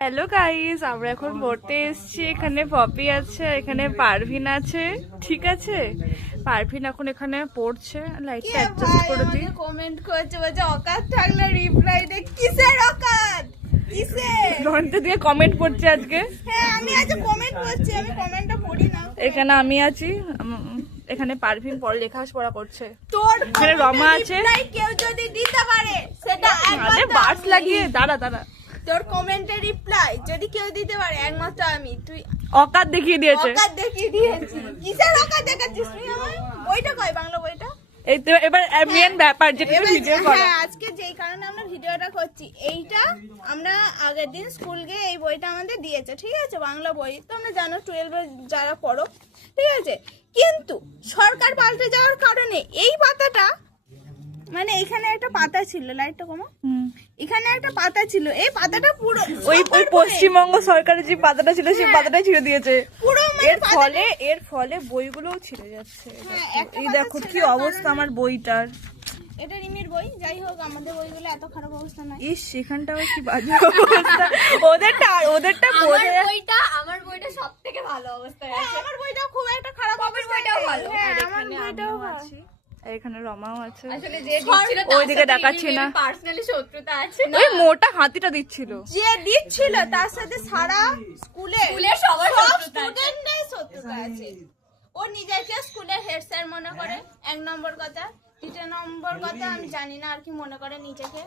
Hello guys, আমরা এখন পড়তে এসেছি। এখানে পপি আছে, এখানে পারভিন আছে। ঠিক আছে, পারভিন এখন এখানে পড়ছে। লাইটটা অ্যাডজাস্ট করে দিই। কমেন্ট করছে, বলছে অকাত থাকলে রিপ্লাই দে। কিসের অকাত? কিসের? রন্টু দিয়ে কমেন্ট করছে আজকে। হ্যাঁ, আমি আজ কমেন্ট করছি, আমি কমেন্টটা পড়ি না। এখানে আমি আছি, এখানে পারভিন পড়া লেখাপড়া করছে। তোর এখানে রমা আছে। রিপ্লাই কেউ যদি দিতে পারে সেটা আরে বাস লাগিয়ে দাঁড়া। তোর কমেন্টের রিপ্লাই যদি কেউ দিতে পারে একমাত্র আমি। তুই অকাত দেখিয়ে দিয়েছে। অকাত দেখিয়ে দিয়েছি। কিসের অকাত দেখাচ্ছিস তুই আমায়? বইটা কই, বাংলা বইটা? এই তো এবার মেন ব্যাপার যেটা ভিডিও করা। হ্যাঁ, আজকে যেই কারণে আমরা ভিডিওটা করছি, এইটা আমরা আগের দিন স্কুল গিয়ে এই বইটা আমাদের দিয়েছে, ঠিক আছে? বাংলা বই তো আমরা জানো, 12 যারা পড়ো, ঠিক আছে? কিন্তু সরকার পাল্টে যাওয়ার কারণে এই পাতাটা, মানে এখানে একটা পাতা ছিল, লাইটটা কমা, এখানে একটা পাতা ছিল, এই পাতাটা পুরো ওই পশ্চিমবঙ্গ সরকারের যে পাতাটা ছিল সেই পাতাটাই ছিঁড়ে দিয়েছে। পুরো এর ফলে বইগুলোও ছিঁড়ে যাচ্ছে। হ্যাঁ, একটা এই পাতা দেখো কি ছেঁড়ার অবস্থা আমার বইটার। এটা রিমির বই। যাই হোক, আমাদের বইগুলো এত খারাপ অবস্থা নয়। ইস, সেখানটাও কি বাজে অবস্থা। ওদেরটা আমার বইটা সবথেকে ভালো অবস্থায় হ্যাঁ, আছে। আমার বইটাও খুব একটা খারাপ অবস্থা বইটাও ভালো। হ্যাঁ, আর আমার এখানে বইটাও আমিও ভালো। আছি, আর এখানে রমাও আছে। আসলে যে দিচ্ছিল ওইদিকে দেখাচ্ছি না। পার্সোনালি শত্রুতা আছে। ওই মোটা হাতিটা দিচ্ছিল। যে দিচ্ছিল তার সাথে সারা স্কুলের সবার সব শত্রুতা আছে। স্টুডেন্টদের শত্রুতা আছে। ও নিজেকে স্কুলের হেড স্যার মনে করে, এক নম্বর কথা। দ্বিতীয় নম্বর কথা, আমি জানি না আর কি মনে করে নিজেকে।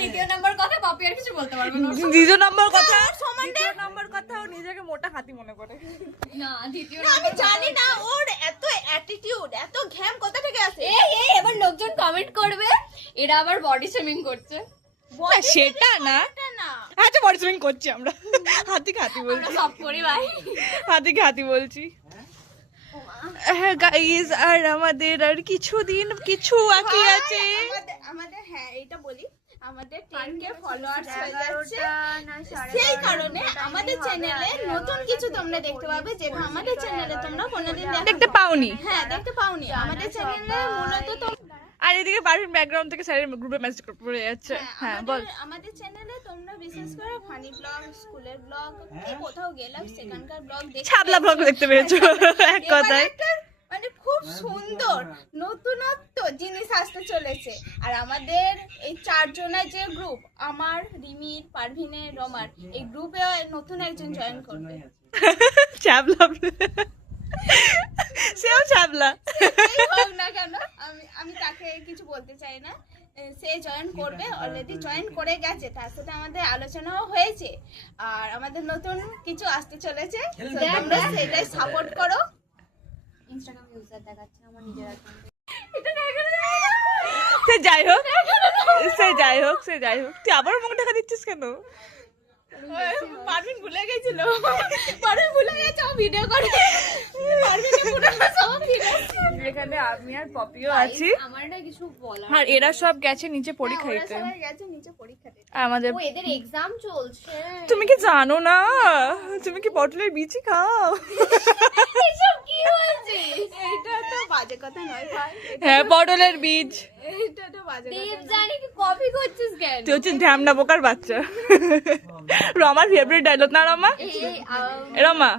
দ্বিতীয় নম্বর কথা পপি আর কিছু বলতে পারবে না। দ্বিতীয় নম্বর কথা, সমানে দ্বিতীয় নম্বর কথা, ও নিজেকে মোটা হাতি মনে করে। না, দ্বিতীয় না, আমি জানি না ওর এত অ্যাটিটিউড, এত ঘ্যাম কোথা থেকে আসে। এই এবার লোকজন কমেন্ট করবে এরা আবার বডি শেমিং করছে। না, সেটা না। এটা না, আচ্ছা, পরিশ্রম করছি আমরা। হাতিকে হাতি আমরা বলছি, সব করি ভাই। হাতিকে হাতি বলছি। হ্যাঁ গাইস, আর আমাদের আর কিছু বাকি আছে। আমাদের হ্যাঁ, এটা বলি, আমাদের 10K ফলোয়ার্স হয়ে যাচ্ছে। সেই কারণে আমাদের চ্যানেলে নতুন কিছু তোমরা দেখতে পাবে, যেটা আমাদের চ্যানেলে তোমরা কোনোদিন দেখতে পাওনি। হ্যাঁ, দেখতে পাওনি। আমাদের চ্যানেলে মূলত আর এদিকে পারভিন ব্যাকগ্রাউন্ড থেকে স্যারের গ্রুপে মেসেজ করে যাচ্ছে। হ্যাঁ বল। আমাদের চ্যানেলে তোমরা বিশেষ করে ফানি ব্লগ, স্কুলের ব্লগ, কি কোথাও গেলাম সেখানকার ব্লগ দেখতে ছাবলা ব্লগ দেখতে পেয়েছো এক কথায়। মানে খুব সুন্দর নতুনত্ব জিনিস আসতে চলেছে। আর আমাদের এই 4 জনের যে গ্রুপ, আমার, রিমির, পারভিনের, রমার, এই গ্রুপে নতুন একজন জয়েন করবে। ছাবলা, সেও ছাবলা। এই হোক না কেন, আমি তাকে কিছু বলতে চাই না। সে জয়েন করবে, অলরেডি জয়েন করে গেছে, তার সাথে আমাদের আলোচনাও হয়েছে। আর আমাদের নতুন কিছু আসতে চলেছে, তোমরা সেটাই সাপোর্ট করো। ইনস্টাগ্রাম ইউজার দেখাচ্ছে আমার নিজের অ্যাকাউন্টে। সে যাই হোক তুই আবার মুখ ঢাকা দিচ্ছিস কেন? পারভিন ভুলে গেছিল, পারভিন ভুলে গেছে ও ভিডিও করে। পারভিনের পুরো সব ঠিক আছে। এখানে আমি আর পপিও আছি, আমার না কিছু বলার। আর এরা সব গেছে নিচে পরীক্ষা ওরা দিতে। সবাই গেছে নিচে পরীক্ষা দিতে। আর আমাদের, ও এদের এক্সাম চলছে। তুমি কি জানো না? তুমি কি পটলের বিচি খাও? এসব কি হয়েছে? এটা তো বাজে কথা নয় ভাই, হ্যাঁ, পটলের বীজ। এটা তো বাজে কথা দেব নয়। জানি কি কপি করছিস কেন? তুই হচ্ছে ঢ্যামনা বোকার বাচ্চা। রমার ফেভারিট ডায়লগ না রমা? রমা,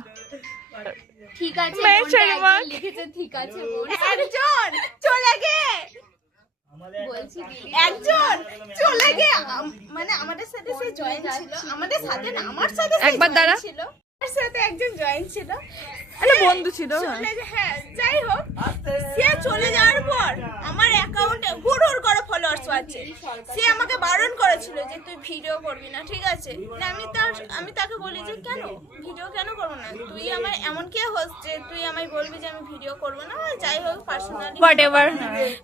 ঠিক আছে, मैं বোনটা शर्मा। একজন লিখেছে ঠিক আছে বোন। একজন চলে গে, বলছি দিদি একজন চলে গে, মানে আমাদের সাথে সে জয়েন ছিল, আমাদের সাথে না, আমার সাথে সে একবার join দাঁড়া। ছিল, আমার সাথে একজন জয়েন ছিল, একটা বন্ধু ছিল। হ্যাঁ, যাই হোক, সে চলে যাওয়ার পর আমার অ্যাকাউন্টে হুড় করে ফলোয়ার্স আছে। সে আমাকে বারণ করেছিল যে তুই ভিডিও করবি না, ঠিক আছে? না, আমি তাকে বলি যে কেন ভিডিও কেন করবো না, তুই আমার এমন কে হোস যে তুই আমায় বলবি যে আমি ভিডিও করবো না? যাই হোক, পার্সোনালি হোয়াটএভার।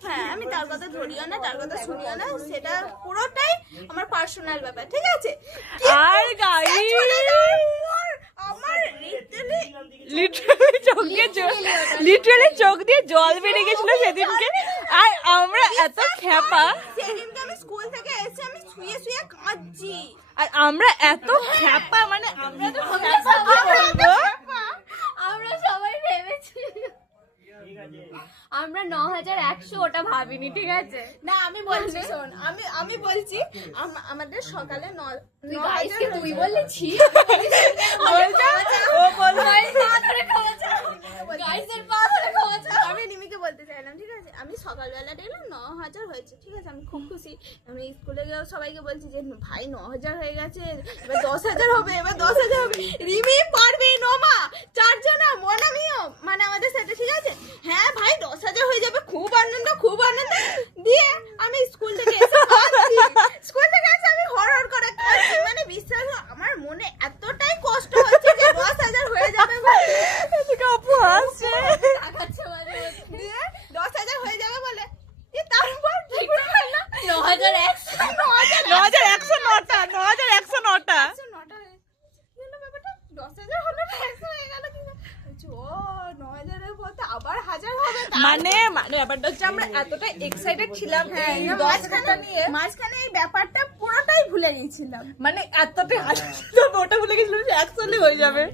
হ্যাঁ, আমি তার কথা ধরিও না, তার কথা শুনিও না, সেটা পুরোটাই আমার পার্সোনাল ব্যাপার, ঠিক আছে? আর গাইস, সে চলে যাওয়ার পর আমার লিটারালি চোখ দিয়ে জল বেরিয়ে গেছিল সেদিনকে। আর আমরা এত খ্যাপা, সেদিনকে আমি স্কুল থেকে এসে আমি শুয়ে শুয়ে কাঁদছি। আর আমরা এত খ্যাপা, মানে আমরা তো খ্যাপা কি বলবো? আমরা সবাই ভেবেছি আমরা 9100 ওটা ভাবিনি, ঠিক আছে? না আমি বলছি শোন, আমি বলছি আমাদের সকালে তুই গাইসকে তুই বলেছি গাইসের পা ধরে খাওয়া চা। আমি নিমিকে বলতে চাইলাম, ঠিক আছে? আমি সকালবেলা দেখলাম 9000 হয়েছে, ঠিক আছে? আমি খুব খুশি। আমি স্কুলে গিয়ে সবাইকে বলছি যে ভাই 9000 হয়ে গেছে, এবার 10000 হবে, এবার 10000 হবে। রিমি পারবে, নোমা, চারজনা, মনামিও, মানে আমাদের সাথে, ঠিক আছে? হ্যাঁ ভাই 10000 হয়ে যাবে, খুব আনন্দ, খুব আনন্দ। দিয়ে আমি স্কুল থেকে এসে আমি হরহর করে কাঁদছি। মানে বিশ্বাস করো, আমার মনে এতটাই কষ্ট হচ্ছে যে 10000 হয়ে যাবে বলে। আপু হাসছে। তাকাচ্ছে মাঝে মাঝে। দিয়ে 10000 হয়ে যাবে বলে, দিয়ে তারপর 9100 9109টা 9109টা। 109টা হয়ে গেল ব্যাপারটা, 10000 হলো না 100 হয়ে গেল কি করে? বলছি, ও 9000 এর বলতে আবার 1000 হবে। মানে ব্যাপারটা হচ্ছে আমরা এতটা এক্সাইটেড ছিলাম এই মাঝখানে এই ব্যাপারটা পুরোটাই ভুলে গেছিলাম। মানে এতটাই ওটা ভুলে গেছিলাম যে 100 হয়ে যাবে।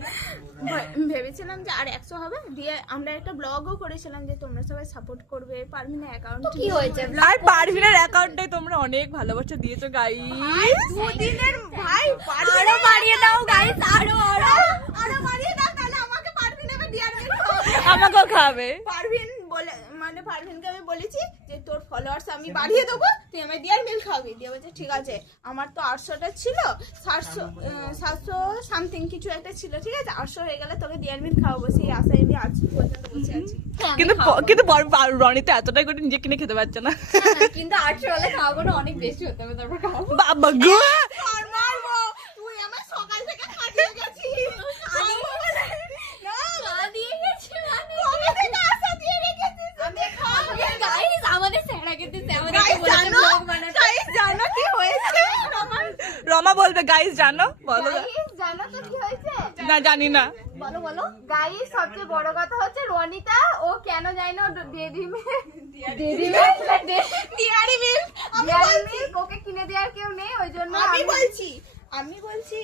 ভেবেছিলাম যে আর 100 হবে। দিয়ে আমরা একটা ব্লগও করেছিলাম যে তোমরা সবাই সাপোর্ট করবে, পারমিনা অ্যাকাউন্ট কি হয়েছে? আর পারভিনের অ্যাকাউন্টে তোমরা অনেক ভালোবাসা দিয়েছো গাইস। দুদিনের ভাই আরো বাড়িয়ে দাও গাইস, আরো বাড়িয়ে দাও, তাহলে আমাকে পারভিন এবার ডিয়ার মিল আমাকেও খাবে। পারভিন বলে, মানে পারভিনকে আমি বলেছি যে তোর ফলোয়ার্স আমি বাড়িয়ে দেবো, তুই আমার ডিয়ার মিল খাওয়াবি। দিয়ে বলছে ঠিক আছে। আমার তো 800টা ছিল, 700 সামথিং কিছু একটা ছিল, ঠিক আছে? 800 হয়ে গেলে তোকে ডিয়ার মিল খাওয়াবো, সেই আশায় আমি আজ পর্যন্ত বসে আছি। কিন্তু রনি তো এতটাই করে নিজে কিনে খেতে পারছে না। কিন্তু 800 হলে খাওয়াবো না, অনেক বেশি হতে হবে, তারপর খাওয়াবো। বাবা গো, আর মারবো, তুই আমার সকাল থেকে খাটিয়ে গেছিস। খা দিয়ে গেছে মানে কবে থেকে আশা দিয়ে রেখেছিস? আমি খাবো। গাইস আমাদের স্যারা খেতেছে, আমাদের Guys, বলেছে জানো? ব্লগ বানাতে। Guys, জানো কি হয়েছে? রমা বলবে গাইস জানো, বলো। Guys, জানো তো কি হয়েছে? না জানি না। বলো বলো। গাইস, সবচেয়ে বড় কথা হচ্ছে রনিতা, ও কেন যায় না দিয়ারি মিল ওকে কিনে দেওয়ার কেউ নেই, ওই জন্য আমি বলছি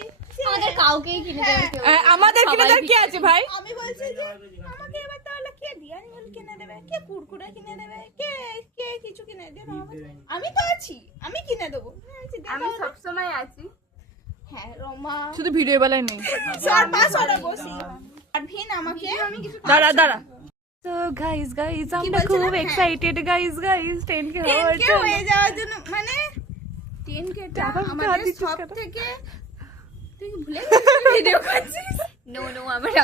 আমাদের কাউকেই কিনে দেওয়ার কেউ নেই। আমাদের কিনে দেওয়ার কি আছে ভাই? আমি বলছি যে আমাকে এবার তাহলে কে দিয়ারি মিল কিনে দেবে, কে কুরকুরে কিনে দেবে, কে কে কিছু কিনে দেবে? আমি তো আছি, আমি কিনে দেবো। আমি সবসময় আছি। হ্যাঁ রমা শুধু ভিডিও বেলায় নেই। 4-5 ওরা বসি। আর ভিন আমাকে দাঁড়া। তো গাইস আমরা খুব এক্সাইটেড গাইস 10K হয়ে যাওয়ার জন্য, মানে 10K টা আমাদের সব থেকে তুই ভুলে ভিডিও করছিস। নো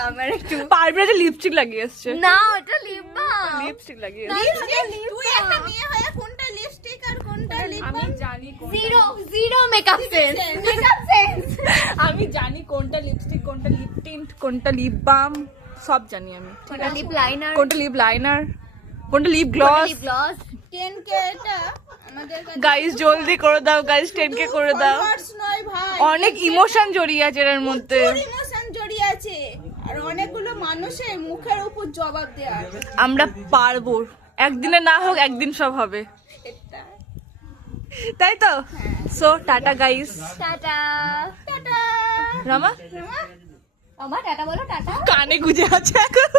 আমার একটু পারভিন লিপস্টিক লাগিয়ে এসছে। না, ওটা লিপ বাম। লিপস্টিক লাগিয়ে তুই একটা মেয়ে হয়ে কোনটা লিপস্টিক আর কোনটা লিপ বাম জানি জিরো মেকআপ সেন্স। আমি জানি কোনটা লিপস্টিক, কোনটা লিপ টিন্ট, কোনটা লিপ বাম, সব জানি আমি। ঠিক আছে, লিপ লাইনার, কোনটা লিপ লাইনার, কোনটা lip gloss. Lip gloss. 10K টা আমাদের কাছে গাইস জলদি করে দাও গাইস, 10K করে দাও। followers নয় ভাই, অনেক ইমোশন জড়িয়ে আছে এর মধ্যে। ইমোশন জড়িয়ে আছে আর অনেকগুলো মানুষের মুখের উপর জবাব দেওয়ার। আমরা পারবো, একদিনে না হোক একদিন সব হবে, এটা তাই তো? So tata guys. Tata. Tata Rama আমার টাটা বলো, টাটা। কানে গুজে আছে এখন।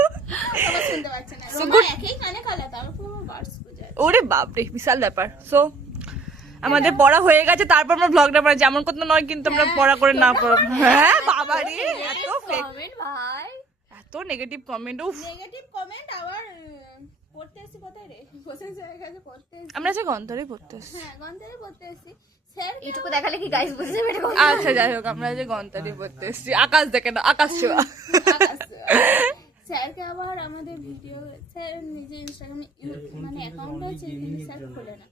সবাই শুনতে পাচ্ছে না। So Ruma good. একই কানে কালা, তারপর বার্ডস বুঝায়। ওরে বাপরে, বিশাল ব্যাপার। সো আমাদের পড়া হয়ে গেছে, তারপর আমরা ব্লগটা বানাই, যেমন কথা নয় কিন্তু আমরা পড়া করে না পড়া। হ্যাঁ বাবা রে, এত ফেক, কমেন্ট ভাই, এত নেগেটিভ কমেন্ট। উফ, নেগেটিভ কমেন্ট আবার পড়তে এসেছি কোথায় রে? বসে জায়গায় পড়তে এসেছি। আমরা যে গন্তরে পড়তে এসেছি। হ্যাঁ গন্ধারে পড়তে এসেছি। স্যার এটুকু দেখালে কি গাইস বুঝে যাবে এটা কোন? আচ্ছা যাই হোক, আমরা যে গন্তরে পড়তে এসেছি, আকাশ দেখে না, আকাশ ছোঁয়া। স্যারকে আবার আমাদের ভিডিও, স্যার নিজে ইনস্টাগ্রামে মানে অ্যাকাউন্ট আছে কিন্তু স্যার খোলে না।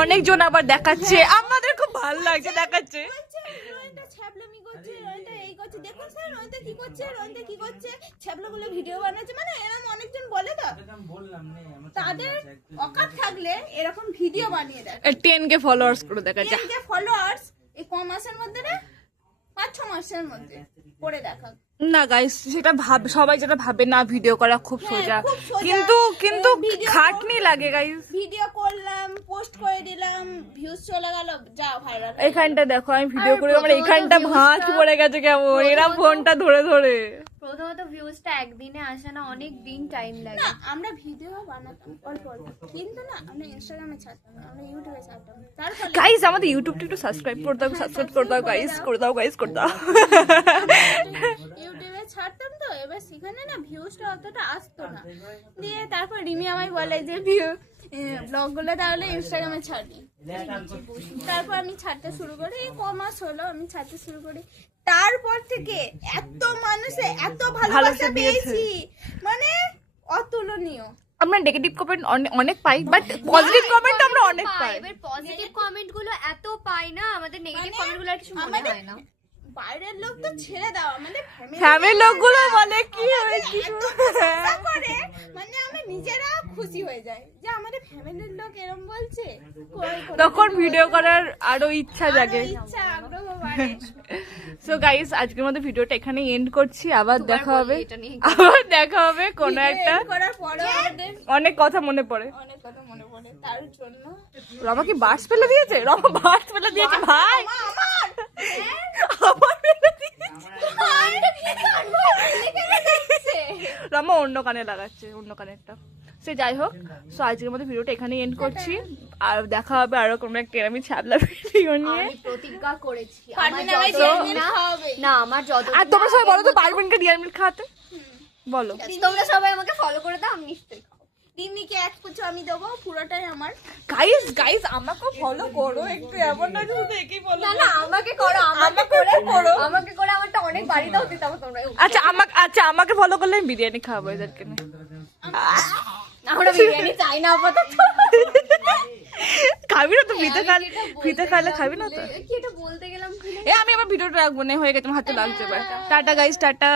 অনেকজন আবার দেখাচ্ছে, আমাদের খুব ভালো লাগছে দেখাচ্ছে। বলছে রোহিতটা ছ্যাবলামি করছে, রোহিতটা এই করছে, দেখুন স্যার রোহিতটা কি করছে, ছ্যাবলাগুলো ভিডিও বানাচ্ছে, মানে এরকম অনেকজন বলে তো, তাদের অকাত থাকলে এরকম ভিডিও বানিয়ে দেয়। 10K ফলোয়ার্স করে দেখাচ্ছে। 10K ফলোয়ার্স এই ক মাসের মধ্যে না 5-6 মাসের মধ্যে করে দেখা। না গাইস, সেটা সবাই যেটা ভাবে না ভিডিও করা খুব সোজা, খুব সোজা। কিন্তু ভিডিও খাটনি লাগে গাইস। ভিডিও করলাম, পোস্ট করে দিলাম, ভিউজ চলে গেল, যা ভাইরাল। এখানটা দেখো, আমি ভিডিও করে আমার এখানটা ভাঁজ পড়ে গেছে কেমন, এরা ফোনটা ধরে ধরে। প্রথমত ভিউ ভিউজটা একদিনে আসে না, অনেক দিন টাইম লাগে। না আমরা ভিডিও বানাতাম অল্প অল্প, কিন্তু না আমরা ইনস্টাগ্রামে ছাড়তাম না, আমরা ইউটিউবে ছাড়তাম। তার ফলে গাইস আমাদের ইউটিউবটা একটু সাবস্ক্রাইব করে দাও, সাবস্ক্রাইব করে দাও গাইস, করে দাও গাইস, করে দাও। ইউটিউবে ছাড়তাম তো, এবার সেখানে না ভিউজটা অতটা আসতো না। দিয়ে তারপর রিমি আমায় বলে যে ব্লগগুলো তাহলে ইনস্টাগ্রামে ছাড়বি। তারপর আমি ছাড়তে শুরু করি, এই কমাস হলো আমি ছাড়তে শুরু করি। তারপর থেকে এত মানুষে এত ভালোবাসা পেয়েছি, মানে অতুলনীয়। আমরা নেগেটিভ কমেন্ট অনেক পাই, বাট পজিটিভ কমেন্ট আমরা অনেক পাই। এবার পজিটিভ কমেন্ট গুলো এত পাই না, আমাদের নেগেটিভ মানে কমেন্ট গুলো আর কিছু মনে আমাদের হয় না। বাইরের লোক তো ছেড়ে দাও, আমাদের ফ্যামিলির লোকগুলো বলে কি হয়েছে করে, মানে আমরা নিজেরা খুশি হয়ে যাই যে আমাদের ফ্যামিলির লোক এরকম বলছে। তখন ভিডিও করার আরো ইচ্ছা জাগে। ইচ্ছা আগ্রহ বাড়ে। সো গাইস আজকের মতো ভিডিওটা এখানে এন্ড করছি, আবার দেখা হবে, এটা নিয়ে আবার দেখা হবে কোনো একটা। End করার পরে আমাদের অনেক কথা মনে পড়ে। অনেক কথা মনে পড়ে, তার জন্য রমা কি বার্ডস ফেলে দিয়েছে? রমা বার্ডস ফেলে দিয়েছে ভাই, আমার ফেলে দিয়েছে। রমা অন্য কানে লাগাচ্ছে, অন্য কানেরটা। সে যাই হোক, সো আজকের মতো ভিডিওটা এখানে এন্ড করছি, আর দেখা হবে আরো কোনো একটা এরকমই ছ্যাবলা ভিডিও নিয়ে। আমি প্রতিজ্ঞা করেছি পারবি আমার না ভাই, যত ডিয়ার মিল্ক খাওয়াবে। না আমার যত আর তোমরা সবাই বলো তো পারবেনকে ডিয়ার মিল্ক খাওয়াতে, বলো। তোমরা সবাই আমাকে ফলো করে দাও, আমি নিশ্চয়ই খাবো। দিনকে এক কুচো আমি দেবো, পুরোটাই আমার। গাইস আমাকে ফলো করো একটু, এমন না যে শুধু একেই ফলো। না না আমাকে করো, আমাকে করো, আমাকে করে আমারটা অনেক বাড়ি দাও দিতে হবে তোমরা। আচ্ছা আমাকে ফলো করলে আমি বিরিয়ানি খাওয়াবো এদেরকে নিয়ে। আমরা বিরিয়ানি চাই না আপাতত। খাবি না তো? ফিতে খাইলে খাবি না তো? কি এটা বলতে গেলাম ভুলে আমি আবার ভিডিওটা রাখবো না, হয়ে গেছে, আমার হাতে লাগছে। Tata guys, tata.